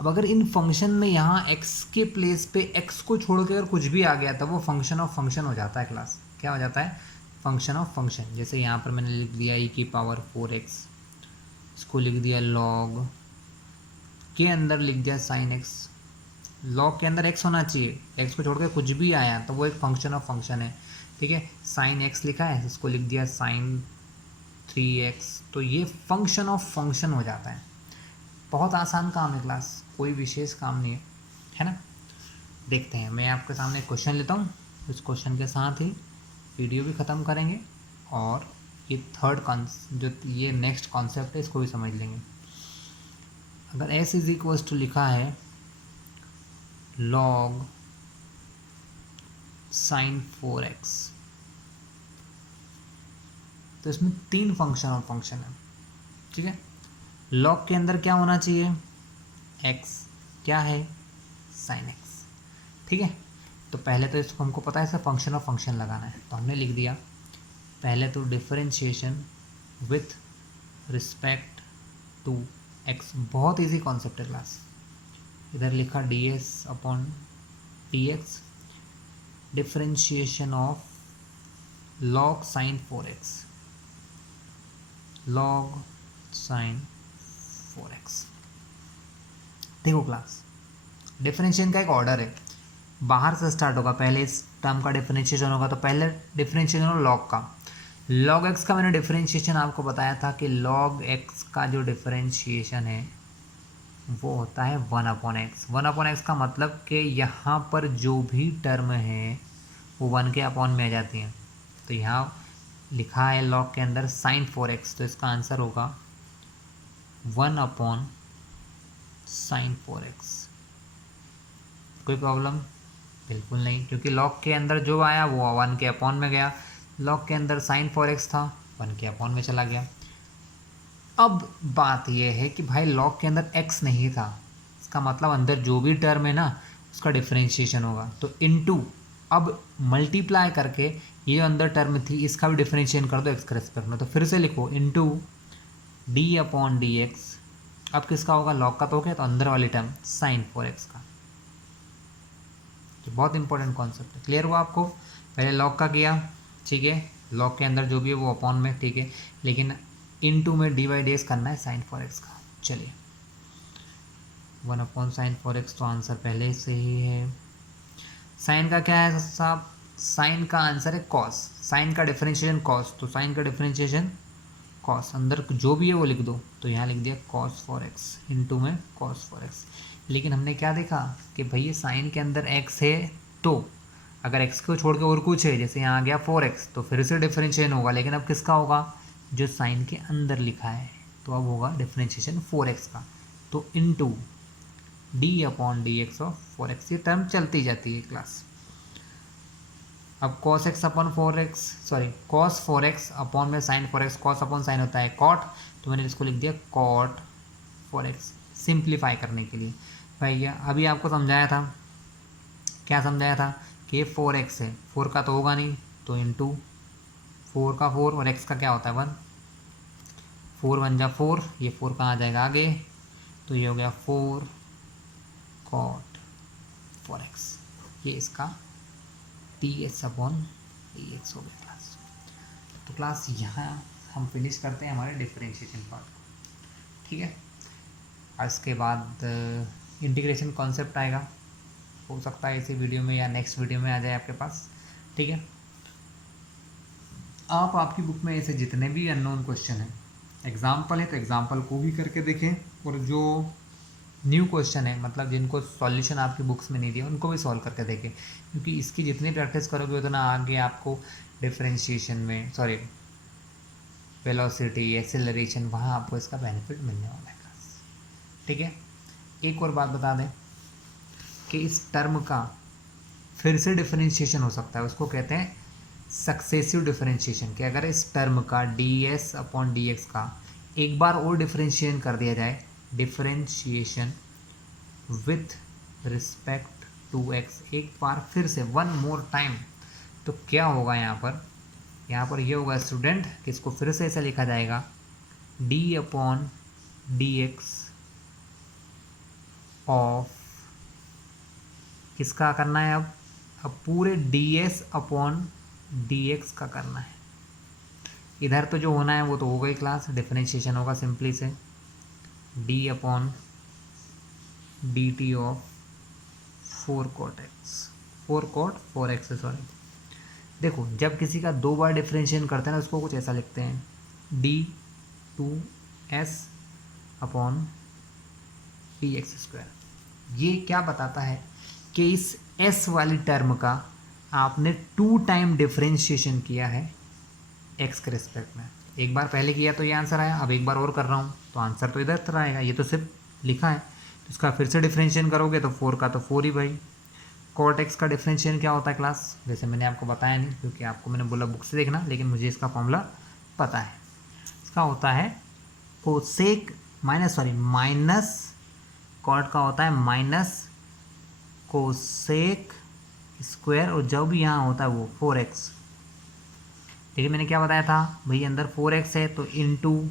अब अगर इन फंक्शन में यहाँ एक्स के प्लेस पे एक्स को छोड़ के अगर कुछ भी आ गया तो वो फंक्शन ऑफ फंक्शन हो जाता है क्लास। क्या हो जाता है? Function of function. जैसे यहाँ पर मैंने लिख दिया ई की पावर 4x, इसको लिख दिया लॉग के अंदर लिख दिया साइन एक्स। लॉग के अंदर एक्स होना चाहिए, एक्स को छोड़ के कुछ भी आया तो वो एक फंक्शन ऑफ फंक्शन है, ठीक है। साइन एक्स लिखा है, इसको लिख दिया साइन 3x, तो ये फंक्शन ऑफ फंक्शन हो जाता है। बहुत आसान काम है क्लास, कोई विशेष काम नहीं है ना। देखते हैं, मैं आपके सामने एक क्वेश्चन लेता हूँ, उस क्वेश्चन के साथ ही वीडियो भी ख़त्म करेंगे और ये जो ये नेक्स्ट कॉन्सेप्ट है इसको भी समझ लेंगे। अगर s इज इक्वल्स टू लिखा है log साइन 4x, तो इसमें 3 फंक्शन और फंक्शन है, ठीक है। log के अंदर क्या होना चाहिए? x, क्या है? साइन x, ठीक है। तो पहले तो इसको हमको पता है इसे फंक्शन ऑफ फंक्शन लगाना है, तो हमने लिख दिया पहले तो differentiation with respect to x। बहुत इजी कॉन्सेप्ट है क्लास। इधर लिखा ds upon dx, differentiation of log sine 4x, log sine 4x। देखो क्लास, डिफरेंशिएशन का एक ऑर्डर है, बाहर से स्टार्ट होगा, पहले इस टर्म का डिफरेंशिएशन होगा, तो पहले डिफरेंशिएशन हो लॉग का। log x का मैंने डिफरेंशिएशन आपको बताया था कि log x का जो डिफरेंशिएशन है वो होता है 1/x। 1/x का मतलब कि यहाँ पर जो भी टर्म है वो 1 के अपॉन में आ जाती हैं। तो यहाँ लिखा है log के अंदर साइन 4x, तो इसका आंसर होगा 1/साइन 4x। कोई प्रॉब्लम? बिल्कुल नहीं, क्योंकि log के अंदर जो आया वो 1 के अपॉन में गया। log के अंदर साइन 4x था, 1 के अपॉन में चला गया। अब बात यह है कि भाई log के अंदर x नहीं था, इसका मतलब अंदर जो भी टर्म है ना उसका डिफरेंशिएशन होगा, तो इनटू, अब मल्टीप्लाई करके ये जो अंदर टर्म थी इसका भी डिफरेंशिएशन कर दो x के रिस्पेक्ट में, तो फिर से लिखो into D upon D x. अब किसका होगा? log का तो हो गया, तो अंदर वाली टर्म साइन 4x का। तो बहुत इंपॉर्टेंट कॉन्सेप्ट है। क्लियर हुआ आपको? पहले log का किया, ठीक है, log के अंदर जो भी है वो अपॉन में, ठीक है, लेकिन इनटू में डी/ds करना है साइन 4x का। चलिए 1/साइन 4x, तो आंसर पहले से ही है। साइन का क्या है साहब? साइन का आंसर है कॉस, साइन का डिफरेंशिएशन कॉस, तो साइन का डिफरेंशिएशन कॉस, अंदर जो भी है वो लिख दो, तो यहाँ लिख दिया cos 4x इनटू में cos 4x। लेकिन हमने क्या देखा कि भाई ये साइन के अंदर x है, तो अगर x को छोड़ के और कुछ है, जैसे यहाँ आ गया 4x, तो फिर से डिफरेंशिएशन होगा, लेकिन अब किसका होगा? जो साइन के अंदर लिखा है, तो अब होगा डिफरेंशिएशन 4x का, तो into D upon D X of 4x। ये टर्म चलती जाती है क्लास। अब cos x upon 4x, sorry cos 4x upon में sine 4x, cos upon sine होता है cot, तो मैंने इसको लिख दिया cot 4x सिंप्लीफाई करने के लिए। भैया अभी आपको समझाया था, क्या समझाया था कि ये 4x है, 4 का तो होगा नहीं, तो इंटू 4 का 4 और x का क्या होता है 1, 4 1 जा 4, ये 4 कहाँ आ जाएगा आगे, तो ये हो गया 4 cot 4x, ये इसका ds अपॉन dx हो गया क्लास। तो क्लास यहाँ हम फिनिश करते हैं हमारे डिफरेंशिएशन पार्ट को, ठीक है। और इसके बाद इंटीग्रेशन कॉन्सेप्ट आएगा, हो सकता है इसी वीडियो में या नेक्स्ट वीडियो में आ जाए आपके पास, ठीक है। आप आपकी बुक में ऐसे जितने भी अननोन क्वेश्चन हैं, एग्जाम्पल है तो एग्जाम्पल को भी करके देखें, और जो न्यू क्वेश्चन है, मतलब जिनको सॉल्यूशन आपकी बुक्स में नहीं दिया उनको भी सॉल्व करके देखें, क्योंकि इसकी जितनी प्रैक्टिस करोगे उतना आगे आपको डिफरेंशिएशन में, सॉरी वेलोसिटी, एक्सेलरेशन, वहाँ आपको इसका बेनिफिट मिलने वाला है। ठीक है, एक और बात बता दें कि इस टर्म का फिर से डिफरेंशिएशन हो सकता है, उसको कहते हैं सक्सेसिव डिफरेंशिएशन। कि अगर इस टर्म का ds अपॉन dx का एक बार और डिफरेंशिएशन कर दिया जाए, differentiation with respect to x, एक बार फिर से वन मोर टाइम, तो क्या होगा यहाँ पर ये होगा स्टूडेंट कि इसको फिर से ऐसा लिखा जाएगा d अपॉन dx ऑफ, किसका करना है अब पूरे ds अपॉन dx का करना है। इधर तो जो होना है वो तो होगा ही क्लास, डिफरेंशिएशन होगा सिंपली से d upon dt of 4x, sorry. देखो जब किसी का दो बार डिफरेंशिएशन करते हैं ना, उसको कुछ ऐसा लिखते हैं d2s अपॉन dx²। ये क्या बताता है कि इस s वाली टर्म का आपने 2 टाइम डिफरेंशिएशन किया है x के रिस्पेक्ट में। एक बार पहले किया तो ये आंसर आया, अब एक बार और कर रहा हूँ तो आंसर तो इधर तरह आएगा। ये तो सिर्फ लिखा है, तो इसका फिर से डिफरेंशिएशन करोगे तो 4 का तो 4 ही भाई। कॉट एक्स का डिफरेंशिएशन क्या होता है क्लास, वैसे मैंने आपको बताया नहीं क्योंकि आपको मैंने बोला बुक से देखना, लेकिन मुझे इसका फॉर्मूला पता है। इसका होता है कोसेक माइनस कॉट का होता है माइनस कोसेक स्क्वायर, और जो भी यहाँ होता है वो 4x। ठीक है, मैंने क्या बताया था भाई, अंदर 4x है तो into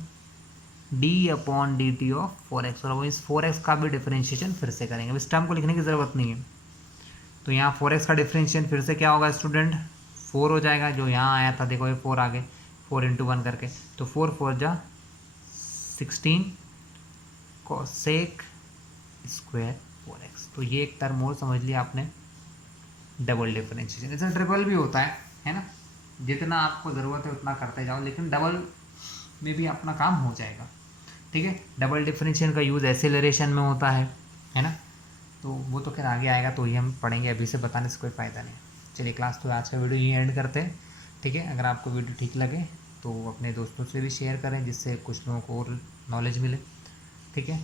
D upon d t of 4x, और इस 4x का भी डिफरेंशिएशन फिर से करेंगे। इस टर्म को लिखने की ज़रूरत नहीं है, तो यहाँ 4x का डिफरेंशिएशन फिर से क्या होगा स्टूडेंट, 4 हो जाएगा। जो यहाँ आया था देखो ये 4 आ गए, 4 इंटू 1 करके, तो 4 4 जा 16 कोसेक स्क्वायर 4x। तो ये एक टर्म और समझ लिया आपने, डबल डिफरेंशिएशन। ऐसा ट्रिपल भी होता है ना, जितना आपको ज़रूरत है उतना करते जाओ, लेकिन डबल में भी अपना काम हो जाएगा। ठीक है, डबल डिफरेंशिएशन का यूज़ एक्सेलरेशन में होता है ना, तो वो तो खैर आगे आएगा तो ये हम पढ़ेंगे, अभी से बताने से कोई फ़ायदा नहीं। चलिए क्लास, तो आज का वीडियो यही एंड करते हैं। ठीक है, अगर आपको वीडियो ठीक लगे तो अपने दोस्तों से भी शेयर करें, जिससे कुछ लोगों को और नॉलेज मिले। ठीक है।